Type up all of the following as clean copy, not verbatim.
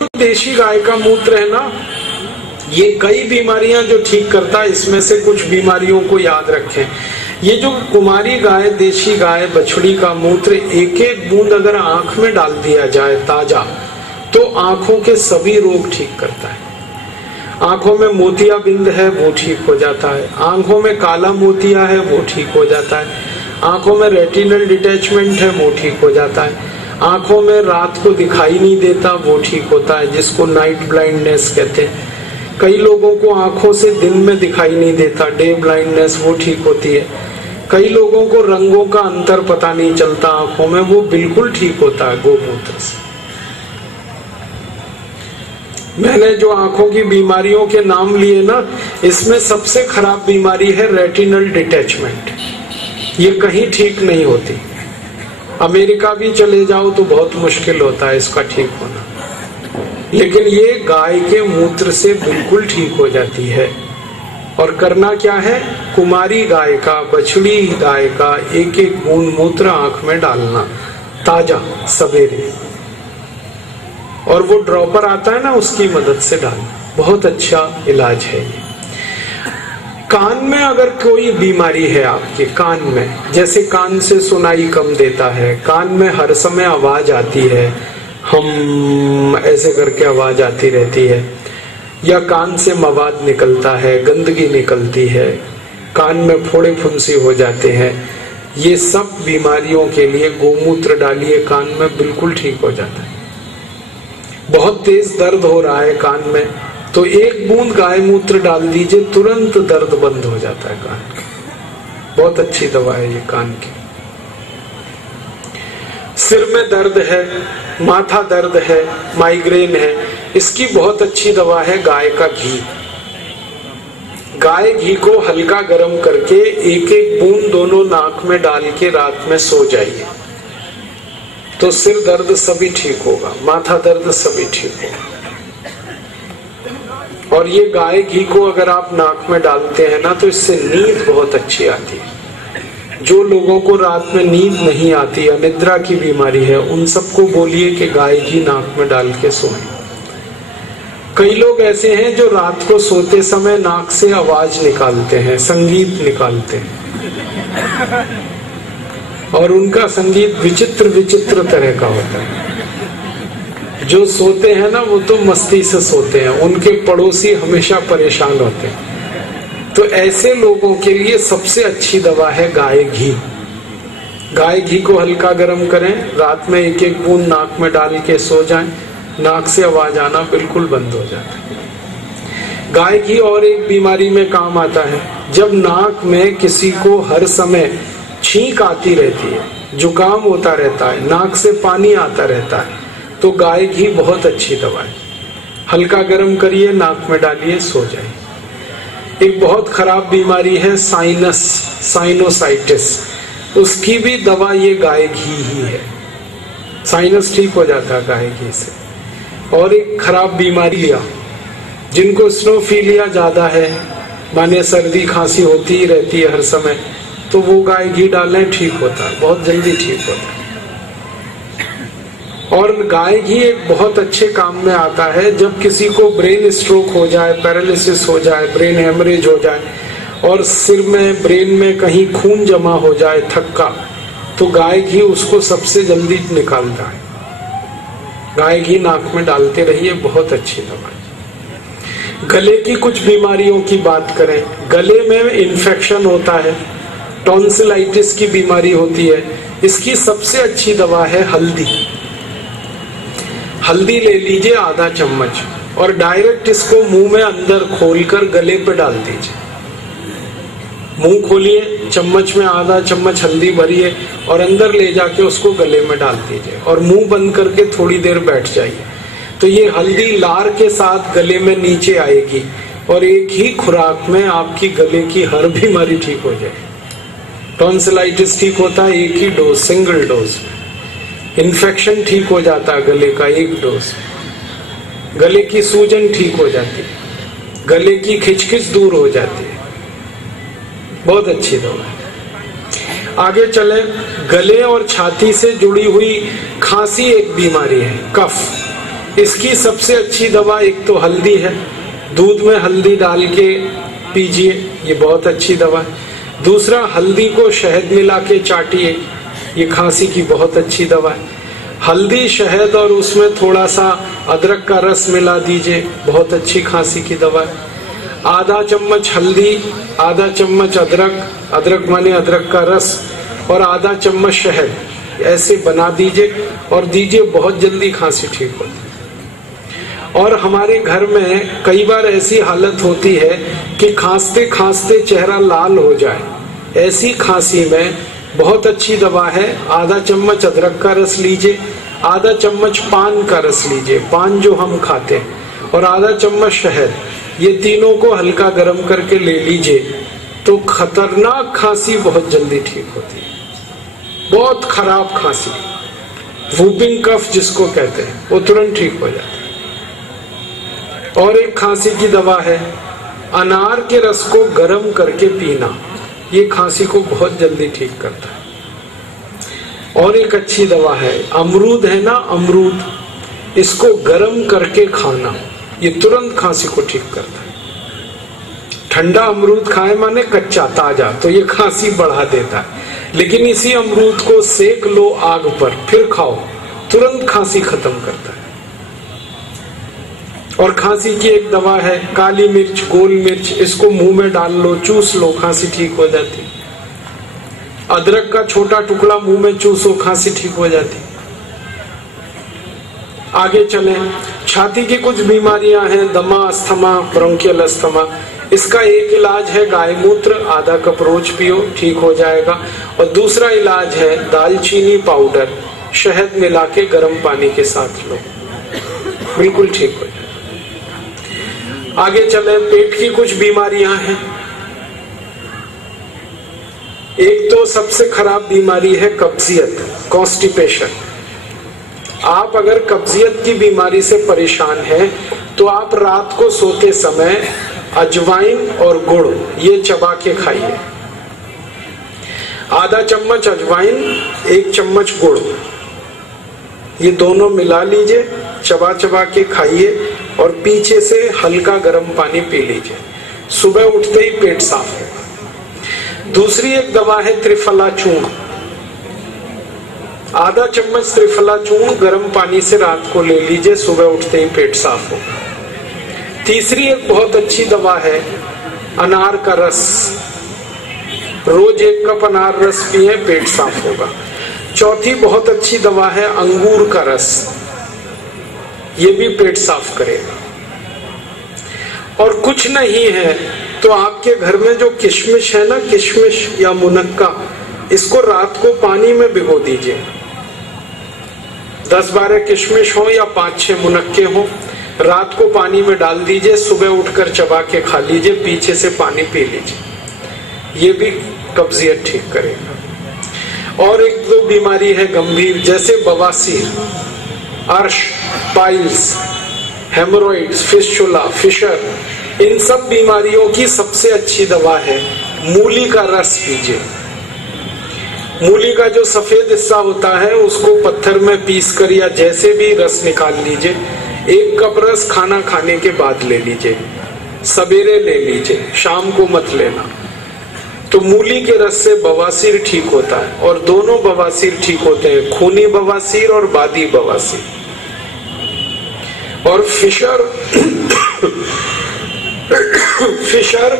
देशी गाय का मूत्र है ना, ये कई बीमारियां जो ठीक करता है। इसमें से कुछ बीमारियों को याद रखें। ये जो कुमारी गाय, देशी गाय, बछड़ी का मूत्र एक एक बूंद अगर आंख में डाल दिया जाए ताजा, तो आंखों के सभी रोग ठीक करता है। आंखों में मोतियाबिंद है वो ठीक हो जाता है, आंखों में काला मोतिया है वो ठीक हो जाता है, आंखों में रेटिनल डिटैचमेंट है वो ठीक हो जाता है, आंखों में रात को दिखाई नहीं देता वो ठीक होता है, जिसको नाइट ब्लाइंडनेस कहते हैं। कई लोगों को आंखों से दिन में दिखाई नहीं देता, डे ब्लाइंडनेस, वो ठीक होती है। कई लोगों को रंगों का अंतर पता नहीं चलता आंखों में, वो बिल्कुल ठीक होता है गोमूत्र से। मैंने जो आंखों की बीमारियों के नाम लिए ना, इसमें सबसे खराब बीमारी है रेटिनल डिटैचमेंट। ये कहीं ठीक नहीं होती। अमेरिका भी चले जाओ तो बहुत मुश्किल होता है इसका ठीक होना, लेकिन ये गाय के मूत्र से बिल्कुल ठीक हो जाती है। और करना क्या है, कुमारी गाय का, बछड़ी गाय का एक एक बूंद मूत्र आंख में डालना ताजा सवेरे, और वो ड्रॉपर आता है ना उसकी मदद से डालना। बहुत अच्छा इलाज है ये। कान में अगर कोई बीमारी है आपके कान में, जैसे कान से सुनाई कम देता है, कान में हर समय आवाज आती है, हम ऐसे करके आवाज आती रहती है, या कान से मवाद निकलता है, गंदगी निकलती है, कान में फोड़े फुंसी हो जाते हैं, ये सब बीमारियों के लिए गोमूत्र डालिए कान में, बिल्कुल ठीक हो जाता है। बहुत तेज दर्द हो रहा है कान में, तो एक बूंद गाय मूत्र डाल दीजिए, तुरंत दर्द बंद हो जाता है कान का। बहुत अच्छी दवा है ये कान की। सिर में दर्द है, माथा दर्द है, माइग्रेन है, इसकी बहुत अच्छी दवा है गाय का घी। गाय घी को हल्का गर्म करके एक एक बूंद दोनों नाक में डाल के रात में सो जाइए, तो सिर दर्द सभी ठीक होगा, माथा दर्द सभी ठीक होगा। और ये गाय घी को अगर आप नाक में डालते हैं ना, तो इससे नींद बहुत अच्छी आती है। जो लोगों को रात में नींद नहीं आती, अनिद्रा की बीमारी है, उन सबको बोलिए कि गाय घी नाक में डाल के सोएं। कई लोग ऐसे हैं जो रात को सोते समय नाक से आवाज निकालते हैं, संगीत निकालते हैं, और उनका संगीत विचित्र विचित्र तरह का होता है। जो सोते हैं ना वो तो मस्ती से सोते हैं, उनके पड़ोसी हमेशा परेशान होते हैं। तो ऐसे लोगों के लिए सबसे अच्छी दवा है गाय घी। गाय घी को हल्का गर्म करें, रात में एक एक बूंद नाक में डाल के सो जाएं, नाक से आवाज आना बिल्कुल बंद हो जाता है। गाय घी और एक बीमारी में काम आता है। जब नाक में किसी को हर समय छींक आती रहती है, जुकाम होता रहता है, नाक से पानी आता रहता है, तो गाय घी बहुत अच्छी दवा है। हल्का गर्म करिए, नाक में डालिए, सो जाइए। एक बहुत खराब बीमारी है साइनोसाइटिस, उसकी भी दवा ये गाय घी ही है। साइनस ठीक हो जाता है गाय घी से। और एक खराब बीमारी है, जिनको स्नोफीलिया ज्यादा है, माने सर्दी खांसी होती ही रहती है हर समय, तो वो गाय घी डालें, ठीक होता है, बहुत जल्दी ठीक होता है। और गाय घी एक बहुत अच्छे काम में आता है जब किसी को ब्रेन स्ट्रोक हो जाए, पैरालिसिस हो जाए, ब्रेन हेमरेज हो जाए, और सिर में, ब्रेन में कहीं खून जमा हो जाए, थक्का, तो गाय घी उसको सबसे जल्दी निकालता है। गाय घी नाक में डालते रहिए, बहुत अच्छी दवा है। गले की कुछ बीमारियों की बात करें, गले में इन्फेक्शन होता है, टॉन्सिलाइटिस की बीमारी होती है, इसकी सबसे अच्छी दवा है हल्दी। हल्दी ले लीजिए आधा चम्मच, और डायरेक्ट इसको मुंह में अंदर खोलकर गले पे डाल दीजिए। मुंह खोलिए, चम्मच में आधा चम्मच हल्दी भरिए और अंदर ले जाके उसको गले में डाल दीजिए, और मुंह बंद करके थोड़ी देर बैठ जाइए। तो ये हल्दी लार के साथ गले में नीचे आएगी, और एक ही खुराक में आपकी गले की हर बीमारी ठीक हो जाएगी। टॉन्सिलाइटिस ठीक होता है एक ही डोज, सिंगल डोज। इन्फेक्शन ठीक हो जाता है गले का एक डोज। गले की सूजन ठीक हो जाती है, गले की खिचखिच दूर हो जाती है, बहुत अच्छी दवा है। आगे चले, गले और छाती से जुड़ी हुई खांसी एक बीमारी है, कफ। इसकी सबसे अच्छी दवा एक तो हल्दी है, दूध में हल्दी डाल के पीजिए, ये बहुत अच्छी दवा है। दूसरा, हल्दी को शहद मिला के चाटिए, ये खांसी की बहुत अच्छी दवा है। हल्दी, शहद और उसमें थोड़ा सा अदरक का रस मिला दीजिए, बहुत अच्छी खांसी की दवा है। आधा चम्मच हल्दी, आधा चम्मच अदरक, अदरक माने अदरक का रस, और आधा चम्मच शहद, ऐसे बना दीजिए और दीजिए, बहुत जल्दी खांसी ठीक होती है। और हमारे घर में कई बार ऐसी हालत होती है कि खांसते खांसते चेहरा लाल हो जाए, ऐसी खांसी में बहुत अच्छी दवा है, आधा चम्मच अदरक का रस लीजिए, आधा चम्मच पान का रस लीजिए, पान जो हम खाते हैं, और आधा चम्मच शहद, ये तीनों को हल्का गर्म करके ले लीजिए, तो खतरनाक खांसी बहुत जल्दी ठीक होती है। बहुत खराब खांसी, वूपिंग कफ जिसको कहते हैं, वो तुरंत ठीक हो जाता है। और एक खांसी की दवा है, अनार के रस को गर्म करके पीना, ये खांसी को बहुत जल्दी ठीक करता है। और एक अच्छी दवा है, अमरूद है ना, अमरूद, इसको गर्म करके खाना, ये तुरंत खांसी को ठीक करता है। ठंडा अमरूद खाए माने कच्चा ताजा, तो ये खांसी बढ़ा देता है, लेकिन इसी अमरूद को सेक लो आग पर, फिर खाओ, तुरंत खांसी खत्म करता है। और खांसी की एक दवा है, काली मिर्च, गोल मिर्च, इसको मुंह में डाल लो, चूस लो, खांसी ठीक हो जाती। अदरक का छोटा टुकड़ा मुंह में चूसो, खांसी ठीक हो जाती। आगे चलें, छाती की कुछ बीमारियां हैं, दमा, अस्थमा, ब्रोंकियल अस्थमा, इसका एक इलाज है गाय मूत्र, आधा कप रोज पियो, ठीक हो जाएगा। और दूसरा इलाज है दालचीनी पाउडर, शहद मिला के गर्म पानी के साथ लो, बिल्कुल ठीक हो जाएगा। आगे चले, पेट की कुछ बीमारियां हैं। एक तो सबसे खराब बीमारी है कब्जियत, कॉन्स्टिपेशन। आप अगर कब्जियत की बीमारी से परेशान हैं, तो आप रात को सोते समय अजवाइन और गुड़ ये चबा के खाइए। आधा चम्मच अजवाइन, एक चम्मच गुड़, ये दोनों मिला लीजिए, चबा चबा के खाइए और पीछे से हल्का गर्म पानी पी लीजिए, सुबह उठते ही पेट साफ होगा। दूसरी एक दवा है त्रिफला चूर्ण, आधा चम्मच त्रिफला चूर्ण गर्म पानी से रात को ले लीजिए, सुबह उठते ही पेट साफ होगा। तीसरी एक बहुत अच्छी दवा है अनार का रस, रोज 1 कप अनार रस पिए, पेट साफ होगा। चौथी बहुत अच्छी दवा है अंगूर का रस, ये भी पेट साफ करेगा। और कुछ नहीं है तो आपके घर में जो किशमिश है ना, किशमिश या मुनक्का, इसको रात को पानी में भिगो दीजिए। 10-12 किशमिश हो या 5-6 मुनक्के हो, रात को पानी में डाल दीजिए, सुबह उठकर चबा के खा लीजिए, पीछे से पानी पी लीजिए, ये भी कब्जियत ठीक करेगा। और एक दो बीमारी है गंभीर, जैसे बवासीर, अर्श, पाइल्स, हेमोरॉइड्स, फिस्टुला, फिशर, इन सब बीमारियों की सबसे अच्छी दवा है मूली का रस पीजिए। मूली का जो सफेद हिस्सा होता है उसको पत्थर में पीस कर या जैसे भी रस निकाल लीजिए, 1 कप रस खाना खाने के बाद ले लीजिए, सवेरे ले लीजिए, शाम को मत लेना। तो मूली के रस से बवासीर ठीक होता है, और दोनों बवासीर ठीक होते हैं, खूनी बवासीर और बादी बवासीर। और फिशर फिशर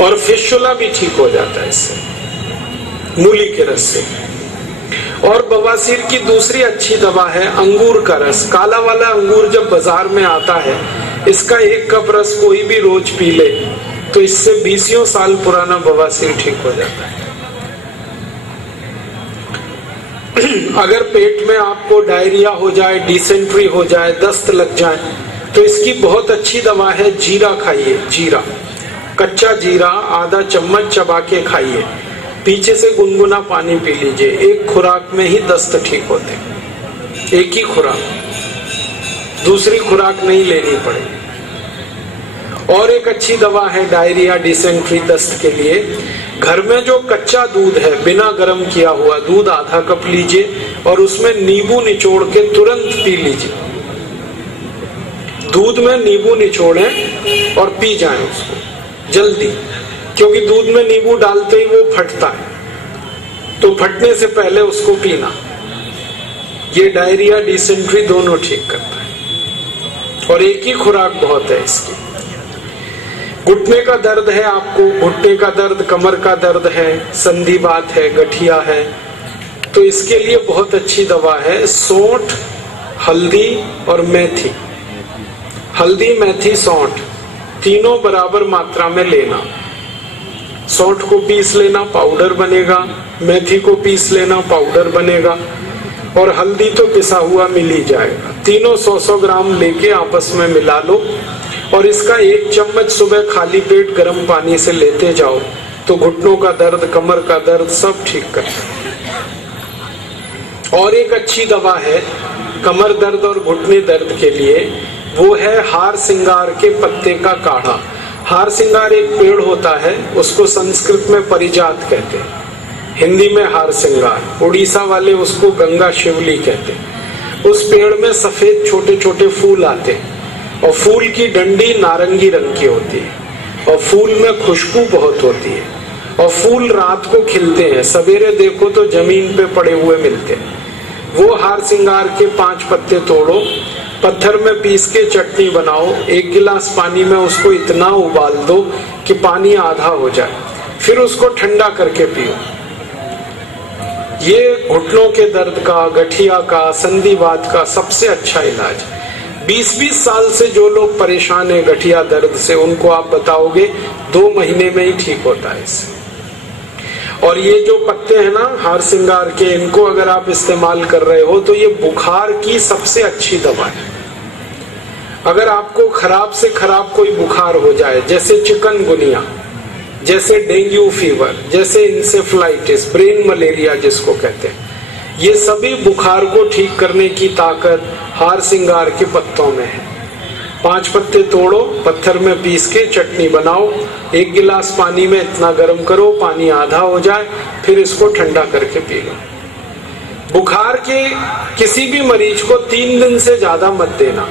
और फिशुला भी ठीक हो जाता है इससे, मूली के रस से। और बवासीर की दूसरी अच्छी दवा है अंगूर का रस, काला वाला अंगूर जब बाजार में आता है, इसका 1 कप रस कोई भी रोज पी ले तो इससे 20 साल पुराना बवासीर ठीक हो जाता है। अगर पेट में आपको डायरिया हो जाए, डिसेंट्री हो जाए, दस्त लग जाए, तो इसकी बहुत अच्छी दवा है जीरा खाइए, जीरा, कच्चा जीरा आधा चम्मच चबा के खाइए, पीछे से गुनगुना पानी पी लीजिए, 1 खुराक में ही दस्त ठीक होते, 1 ही खुराक, दूसरी खुराक नहीं लेनी पड़ेगी। और एक अच्छी दवा है डायरिया, डिसेंट्री, दस्त के लिए। घर में जो कच्चा दूध है, बिना गर्म किया हुआ दूध आधा कप लीजिए और उसमें नींबू निचोड़ के तुरंत पी लीजिए। दूध में नींबू निचोड़ें और पी जाएं उसको जल्दी, क्योंकि दूध में नींबू डालते ही वो फटता है, तो फटने से पहले उसको पीना। ये डायरिया, डिसेंट्री दोनों ठीक करता है और एक ही खुराक बहुत है इसकी। घुटने का दर्द है आपको, घुटने का दर्द, कमर का दर्द है, संधिवात है, गठिया है, तो इसके लिए बहुत अच्छी दवा है सौंठ, हल्दी और मेथी। हल्दी, मेथी, सौंठ तीनों बराबर मात्रा में लेना। सौंठ को पीस लेना, पाउडर बनेगा। मेथी को पीस लेना, पाउडर बनेगा। और हल्दी तो पिसा हुआ मिल ही जाएगा। तीनों 100-100 ग्राम लेके आपस में मिला लो और इसका 1 चम्मच सुबह खाली पेट गर्म पानी से लेते जाओ तो घुटनों का दर्द, कमर का दर्द सब ठीक करता है। और एक अच्छी दवा है कमर दर्द और घुटने दर्द के लिए, वो है हार सिंगार के पत्ते का काढ़ा। हार सिंगार एक पेड़ होता है, उसको संस्कृत में परिजात कहते हैं, हिंदी में हार सिंगार, उड़ीसा वाले उसको गंगा शिवली कहते हैं। उस पेड़ में सफेद छोटे छोटे फूल आते हैं और फूल की डंडी नारंगी रंग की होती है और फूल में खुशबू बहुत होती है और फूल रात को खिलते हैं, सवेरे देखो तो जमीन पे पड़े हुए मिलते हैं। वो हार सिंगार के 5 पत्ते तोड़ो, पत्थर में पीस के चटनी बनाओ, 1 गिलास पानी में उसको इतना उबाल दो कि पानी आधा हो जाए, फिर उसको ठंडा करके पियो। ये घुटनों के दर्द का, गठिया का, संधिवात का सबसे अच्छा इलाज। 20-20 साल से जो लोग परेशान हैं गठिया दर्द से, उनको आप बताओगे 2 महीने में ही ठीक होता है इससे। और ये जो पत्ते हैं ना हार सिंगार के, इनको अगर आप इस्तेमाल कर रहे हो तो ये बुखार की सबसे अच्छी दवा है। अगर आपको खराब से खराब कोई बुखार हो जाए, जैसे चिकनगुनिया, जैसे डेंगू फीवर, जैसे इंसेफ्लाइटिस, ब्रेन मलेरिया जिसको कहते हैं, ये सभी बुखार को ठीक करने की ताकत हार सिंगार के पत्तों में है। 5 पत्ते तोड़ो, पत्थर में पीस के चटनी बनाओ, 1 गिलास पानी में इतना गर्म करो, पानी आधा हो जाए, फिर इसको ठंडा करके पी लो। बुखार के किसी भी मरीज को 3 दिन से ज्यादा मत देना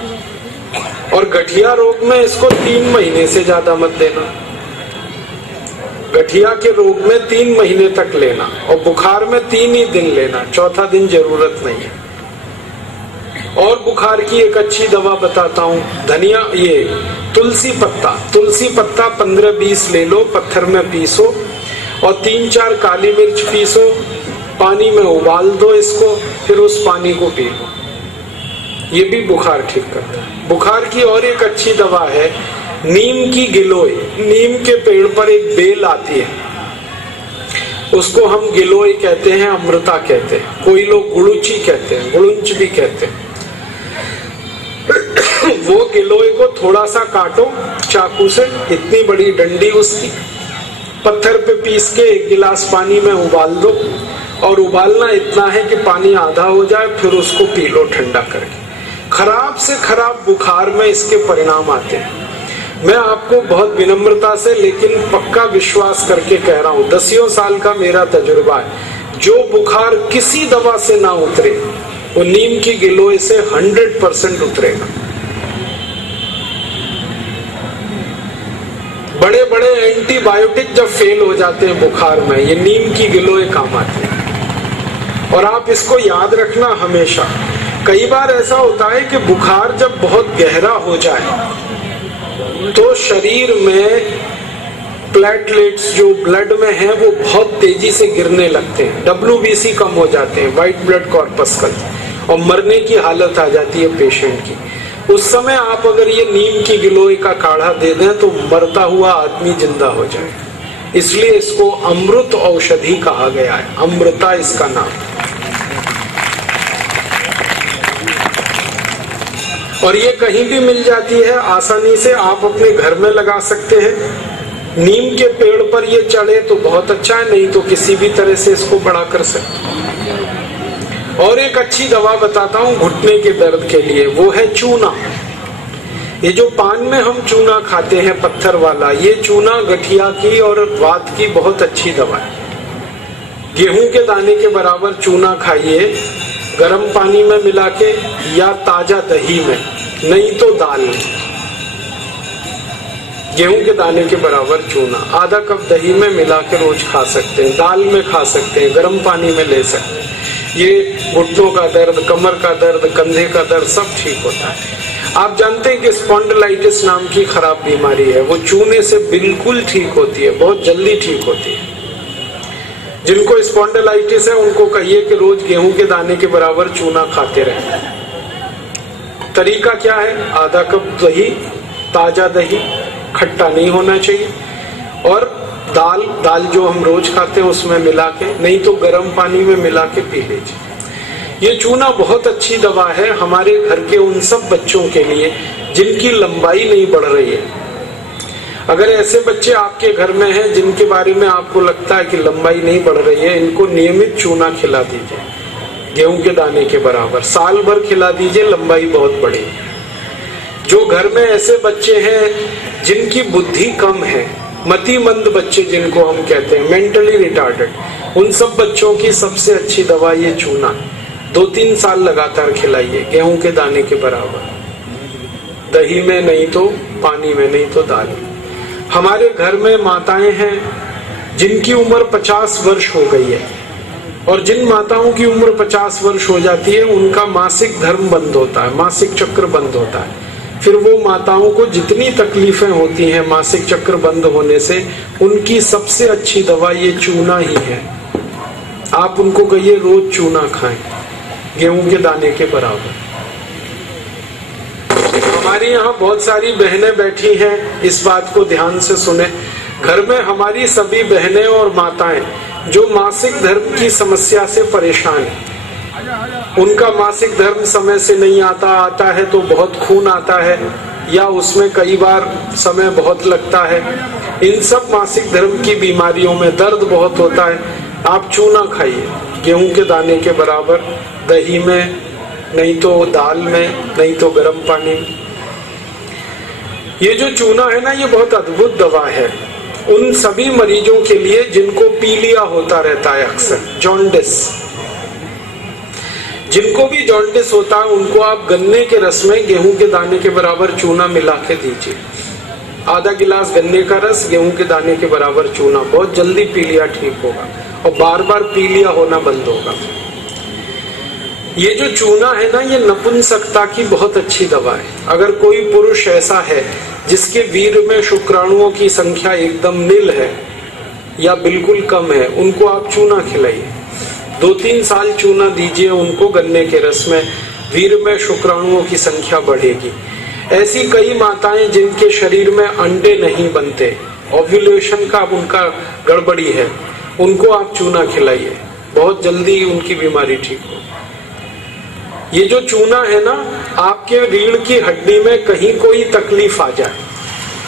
और गठिया रोग में इसको 3 महीने से ज्यादा मत देना। गठिया के रोग में 3 महीने तक लेना और बुखार में 3 ही दिन लेना, चौथा दिन जरूरत नहीं है। और बुखार की एक अच्छी दवा बताता हूँ, धनिया, ये तुलसी पत्ता 15-20 ले लो, पत्थर में पीसो और 3-4 काली मिर्च पीसो, पानी में उबाल दो इसको, फिर उस पानी को पी लो। ये भी बुखार ठीक करता है। बुखार की और एक अच्छी दवा है नीम की गिलोय। नीम के पेड़ पर एक बेल आती है, उसको हम गिलोय कहते हैं, अमृता कहते हैं, कोई लोग गुड़ुची कहते हैं, गुड़ुंच भी कहते हैं। वो गिलोय को थोड़ा सा काटो चाकू से, इतनी बड़ी डंडी उसकी, पत्थर पे पीस के 1 गिलास पानी में उबाल दो और उबालना इतना है कि पानी आधा हो जाए, फिर उसको पी लो ठंडा करके। खराब से खराब बुखार में इसके परिणाम आते हैं। मैं आपको बहुत विनम्रता से लेकिन पक्का विश्वास करके कह रहा हूँ, 10 साल का मेरा तजुर्बा है, जो बुखार किसी दवा से ना उतरे वो नीम की गिलोय से 100% उतरेगा। बड़े बड़े एंटीबायोटिक जब फेल हो जाते हैं बुखार में, ये नीम की गिलोय काम आती है। और आप इसको याद रखना हमेशा। कई बार ऐसा होता है कि बुखार जब बहुत गहरा हो जाए तो शरीर में प्लेटलेट्स जो ब्लड में है वो बहुत तेजी से गिरने लगते हैं, WBC कम हो जाते हैं, व्हाइट ब्लड कॉर्पस्कल्स, और मरने की हालत आ जाती है पेशेंट की। उस समय आप अगर ये नीम की गिलोय का काढ़ा दे दें तो मरता हुआ आदमी जिंदा हो जाए। इसलिए इसको अमृत औषधि कहा गया है, अमृता इसका नाम। और ये कहीं भी मिल जाती है आसानी से, आप अपने घर में लगा सकते हैं। नीम के पेड़ पर ये चढ़े तो बहुत अच्छा है, नहीं तो किसी भी तरह से इसको बड़ा कर सकते हैं। और एक अच्छी दवा बताता हूँ घुटने के दर्द के लिए, वो है चूना। ये जो पान में हम चूना खाते हैं पत्थर वाला, ये चूना गठिया की और वात की बहुत अच्छी दवा है। गेहूं के दाने के बराबर चूना खाइए, गर्म पानी में मिला के या ताजा दही में, नहीं तो दाल में। गेहूं के दाने के बराबर चूना आधा कप दही में मिला के रोज खा सकते हैं, दाल में खा सकते हैं, गर्म पानी में ले सकते हैं। ये घुटनों का दर्द, कमर का दर्द, कंधे का दर्द सब ठीक होता है। आप जानते हैं कि स्पॉन्डिलाइटिस नाम की खराब बीमारी है, वो चूने से बिल्कुल ठीक होती है, बहुत जल्दी ठीक होती है। जिनको स्पॉन्डिलाइटिस है उनको कहिए कि रोज गेहूं के दाने के बराबर चूना खाते रहें। तरीका क्या है? आधा कप दही, ताजा दही, खट्टा नहीं होना चाहिए, और दाल जो हम रोज खाते हैं उसमें मिला के, नहीं तो गर्म पानी में मिला के पी लीजिए। ये चूना बहुत अच्छी दवा है हमारे घर के उन सब बच्चों के लिए जिनकी लंबाई नहीं बढ़ रही है। अगर ऐसे बच्चे आपके घर में हैं जिनके बारे में आपको लगता है कि लंबाई नहीं बढ़ रही है, इनको नियमित चूना खिला दीजिए, गेहूं के दाने के बराबर, साल भर खिला दीजिए, लंबाई बहुत बढ़ेगी। जो घर में ऐसे बच्चे हैं जिनकी बुद्धि कम है, मतिमंद बच्चे जिनको हम कहते हैं, मेंटली रिटार्डेड, उन सब बच्चों की सबसे अच्छी दवा ये चूना। 2-3 साल लगातार खिलाइए, गेहूं के दाने के बराबर, दही में नहीं तो पानी में, नहीं तो दाल में। हमारे घर में माताएं हैं जिनकी उम्र 50 वर्ष हो गई है, और जिन माताओं की उम्र 50 वर्ष हो जाती है उनका मासिक धर्म बंद होता है, मासिक चक्र बंद होता है। फिर वो माताओं को जितनी तकलीफें होती हैं मासिक चक्र बंद होने से, उनकी सबसे अच्छी दवा ये चूना ही है। आप उनको कहिए रोज चूना खाएं, गेहूं के दाने के बराबर। हमारी यहाँ बहुत सारी बहनें बैठी हैं, इस बात को ध्यान से सुने। घर में हमारी सभी बहनें और माताएं जो मासिक धर्म की समस्या से परेशान हैं, उनका मासिक धर्म समय से नहीं आता है तो बहुत खून आता है, या उसमें कई बार समय बहुत लगता है, इन सब मासिक धर्म की बीमारियों में दर्द बहुत होता है। आप चूना खाइए, गेहूं के दाने के बराबर, दही में, नहीं तो दाल में, नहीं तो गर्म पानी में। ये जो चूना है ना, ये बहुत अद्भुत दवा है उन सभी मरीजों के लिए जिनको पीलिया होता रहता है, अक्सर जॉन्डिस। जिनको भी जॉन्डिस होता है उनको आप गन्ने के रस में गेहूं के दाने के बराबर चूना मिला के दीजिए। आधा गिलास गन्ने का रस, गेहूं के दाने के बराबर चूना, बहुत जल्दी पीलिया ठीक होगा और बार बार पीलिया होना बंद होगा। ये जो चूना है ना, ये नपुंसकता की बहुत अच्छी दवा है। अगर कोई पुरुष ऐसा है जिसके वीर्य में शुक्राणुओं की संख्या एकदम नील है या बिल्कुल कम है, उनको आप चूना खिलाइए। 2-3 साल चूना दीजिए उनको गन्ने के रस में, वीर्य में शुक्राणुओं की संख्या बढ़ेगी। ऐसी कई माताएं जिनके शरीर में अंडे नहीं बनते, ओव्यूलेशन का उनका गड़बड़ी है, उनको आप चूना खिलाइए, बहुत जल्दी उनकी बीमारी ठीक हो। ये जो चूना है ना, आपके रीढ़ की हड्डी में कहीं कोई तकलीफ आ जाए,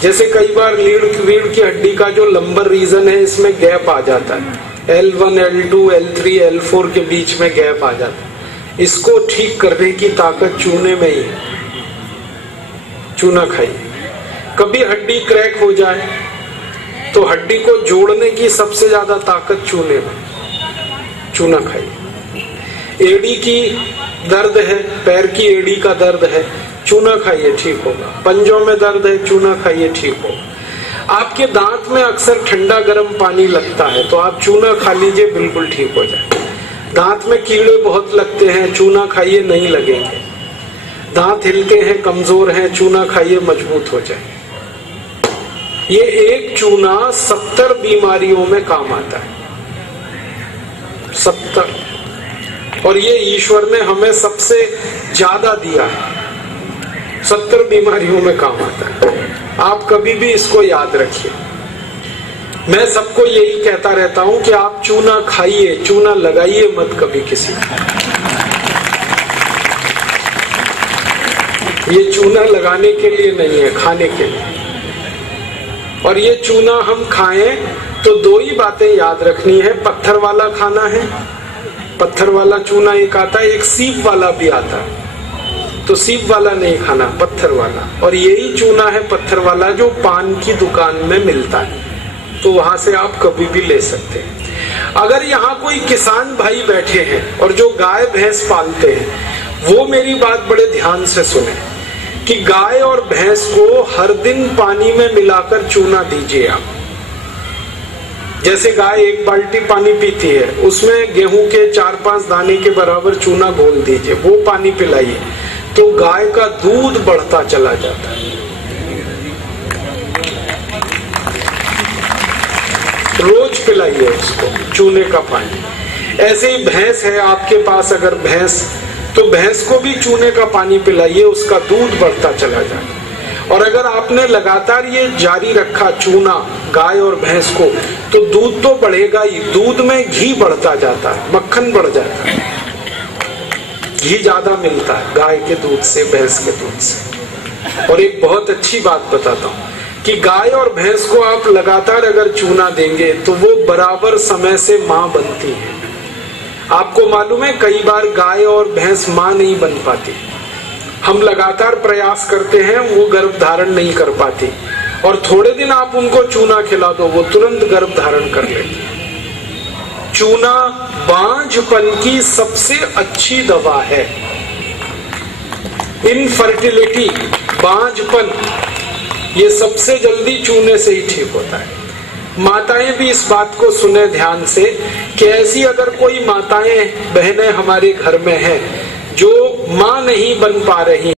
जैसे कई बार रीढ़ की हड्डी का जो लंबर रीजन है इसमें गैप आ जाता है, L1, L2, L3, L4 के बीच में गैप आ जाता है, इसको ठीक करने की ताकत चूने में ही है। चूना खाइए। कभी हड्डी क्रैक हो जाए तो हड्डी को जोड़ने की सबसे ज्यादा ताकत चूने में, चूना खाइए। एड़ी की दर्द है, पैर की एड़ी का दर्द है, चूना खाइए, ठीक होगा। पंजों में दर्द है, चूना खाइए, ठीक होगा। आपके दांत में अक्सर ठंडा गर्म पानी लगता है तो आप चूना खा लीजिए, बिल्कुल ठीक हो जाए। दांत में कीड़े बहुत लगते हैं, चूना खाइए, नहीं लगेंगे। दांत हिलते हैं, कमजोर हैं, चूना खाइए, मजबूत हो जाए। ये एक चूना 70 बीमारियों में काम आता है, 70। और ये ईश्वर ने हमें सबसे ज्यादा दिया है, 70 बीमारियों में काम आता है। आप कभी भी इसको याद रखिए। मैं सबको यही कहता रहता हूं कि आप चूना खाइए, चूना लगाइए मत कभी किसी को। ये चूना लगाने के लिए नहीं है, खाने के लिए। और ये चूना हम खाएं तो 2 ही बातें याद रखनी है। पत्थर वाला खाना है, पत्थर वाला चूना एक आता है, एक सीप वाला भी आता है। तो सीप वाला नहीं खाना, पत्थर वाला। और यही चूना है पत्थर वाला जो पान की दुकान में मिलता है, तो वहां से आप कभी भी ले सकते हैं। अगर यहाँ कोई किसान भाई बैठे हैं और जो गाय भैंस पालते हैं, वो मेरी बात बड़े ध्यान से सुने कि गाय और भैंस को हर दिन पानी में मिलाकर चूना दीजिए आप। जैसे गाय 1 बाल्टी पानी पीती है, उसमें गेहूं के 4-5 दाने के बराबर चूना घोल दीजिए, वो पानी पिलाइए, तो गाय का दूध बढ़ता चला जाता है। रोज पिलाइए उसको चूने का पानी। ऐसे ही भैंस है आपके पास, अगर भैंस, तो भैंस को भी चूने का पानी पिलाइए, उसका दूध बढ़ता चला जाए। और अगर आपने लगातार ये जारी रखा चूना गाय और भैंस को, तो दूध तो बढ़ेगा ही, दूध में घी बढ़ता जाता है, मक्खन बढ़ जाता है, घी ज्यादा मिलता है गाय के दूध से, भैंस के दूध से। और एक बहुत अच्छी बात बताता हूँ कि गाय और भैंस को आप लगातार अगर चूना देंगे तो वो बराबर समय से मां बनती है। आपको मालूम है कई बार गाय और भैंस मां नहीं बन पाती, हम लगातार प्रयास करते हैं, वो गर्भ धारण नहीं कर पाती, और थोड़े दिन आप उनको चूना खिला दो, वो तुरंत गर्भ धारण कर लेती है। चूना बांझपन की सबसे अच्छी दवा है। इनफर्टिलिटी, बांझपन, ये सबसे जल्दी चूने से ही ठीक होता है। माताएं भी इस बात को सुने ध्यान से कि ऐसी अगर कोई माताएं बहनें हमारे घर में हैं जो मां नहीं बन पा रही,